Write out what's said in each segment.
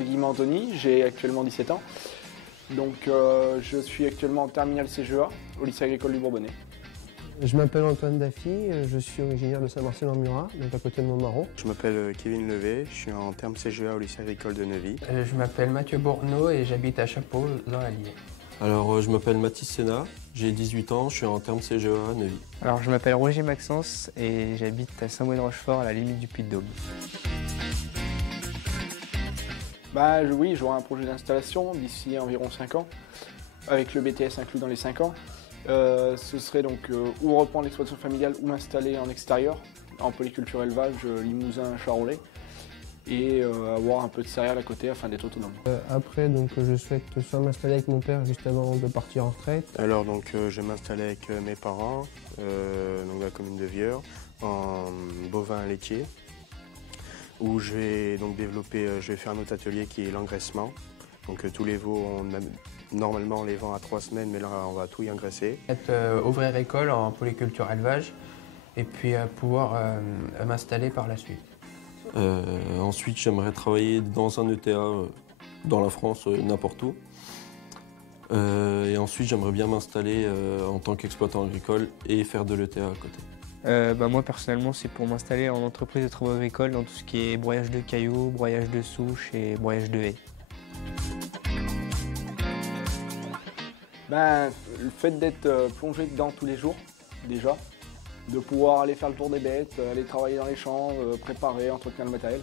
m'appelle Guillaume Anthony, j'ai actuellement 17 ans. Donc je suis actuellement en terminale CGEA au lycée agricole du Bourbonnais. Je m'appelle Antoine Daffy, je suis originaire de Saint-Marcel-en-Murat, donc à côté de Montmarot. Je m'appelle Kevin Levé, je suis en terme CGEA au lycée agricole de Neuvy. Je m'appelle Mathieu Bourneau et j'habite à Chapeau, dans l'Allier. Alors, je m'appelle Mathis Sénat, j'ai 18 ans, je suis en terme CGEA à Neuvy. Alors, je m'appelle Roger Maxence et j'habite à Saint-Maur-de-Rochefort, à la limite du Puy-de-Dôme. Oui, j'aurai un projet d'installation d'ici environ 5 ans, avec le BTS inclus dans les 5 ans. Ce serait donc ou reprendre l'exploitation familiale ou m'installer en extérieur, en polyculture élevage, Limousin, Charolais, et avoir un peu de céréales à côté afin d'être autonome. Après, donc, je souhaite soit m'installer avec mon père juste avant de partir en retraite. Alors donc je m'installais avec mes parents, donc dans la commune de Vieur, en bovin laitier, où je vais donc développer, je vais faire un autre atelier qui est l'engraissement. Donc tous les veaux, normalement on les vend à 3 semaines, mais là on va tout y engraisser. Ouvrir école en polyculture élevage et puis pouvoir m'installer par la suite. Ensuite, j'aimerais travailler dans un ETA dans la France, n'importe où. Et ensuite, j'aimerais bien m'installer en tant qu'exploitant agricole et faire de l'ETA à côté. Moi, personnellement, c'est pour m'installer en entreprise de travaux agricoles dans tout ce qui est broyage de cailloux, broyage de souches et broyage de haies. Le fait d'être plongé dedans tous les jours, déjà, de pouvoir aller faire le tour des bêtes, aller travailler dans les champs, préparer, entretenir le matériel.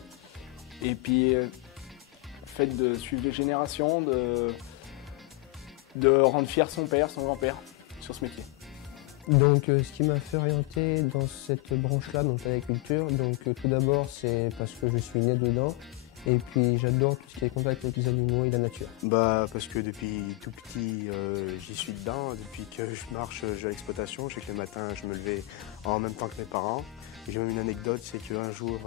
Et puis, le fait de suivre les générations, de rendre fier son père, son grand-père sur ce métier. Donc ce qui m'a fait orienter dans cette branche-là, donc l'agriculture, donc tout d'abord c'est parce que je suis né dedans. Et puis j'adore tout ce qui est contact avec les animaux et la nature. Parce que depuis tout petit, j'y suis dedans. Depuis que je marche, je vais à l'exploitation. Je sais que le matin, je me levais en même temps que mes parents. J'ai même une anecdote, c'est qu'un jour,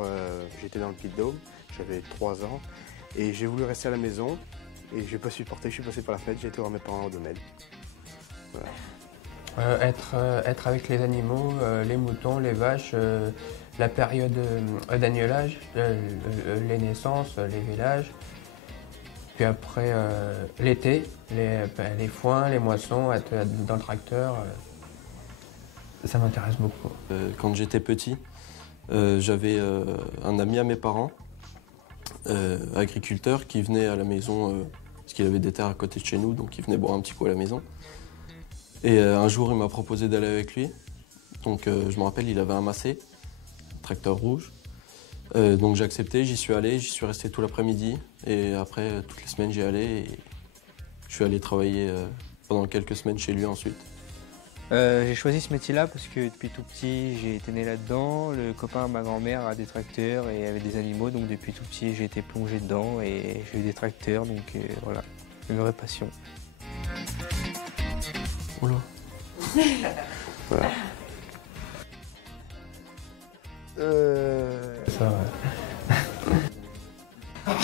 j'étais dans le Puy-de-Dôme, j'avais 3 ans, et j'ai voulu rester à la maison, et je n'ai pas supporté, je suis passé par la fenêtre, j'ai été voir mes parents au domaine. Voilà. Être avec les animaux, les moutons, les vaches, la période d'agnelage, les naissances, les vélages, puis après l'été, les foins, les moissons, être dans le tracteur, ça m'intéresse beaucoup. Quand j'étais petit, j'avais un ami à mes parents, agriculteur, qui venait à la maison, parce qu'il avait des terres à côté de chez nous, donc il venait boire un petit coup à la maison. Et un jour, il m'a proposé d'aller avec lui. Donc je me rappelle, il avait un Massey, tracteur rouge. Donc j'ai accepté, j'y suis allé, j'y suis resté tout l'après-midi. Et après, toutes les semaines, j'y allais. Et je suis allé travailler pendant quelques semaines chez lui ensuite. J'ai choisi ce métier-là parce que depuis tout petit, j'ai été né là-dedans. Le copain de ma grand-mère a des tracteurs et avait des animaux. Donc depuis tout petit, j'ai été plongé dedans et j'ai eu des tracteurs. Donc voilà, une vraie passion. Oula. Voilà. Ça, ouais.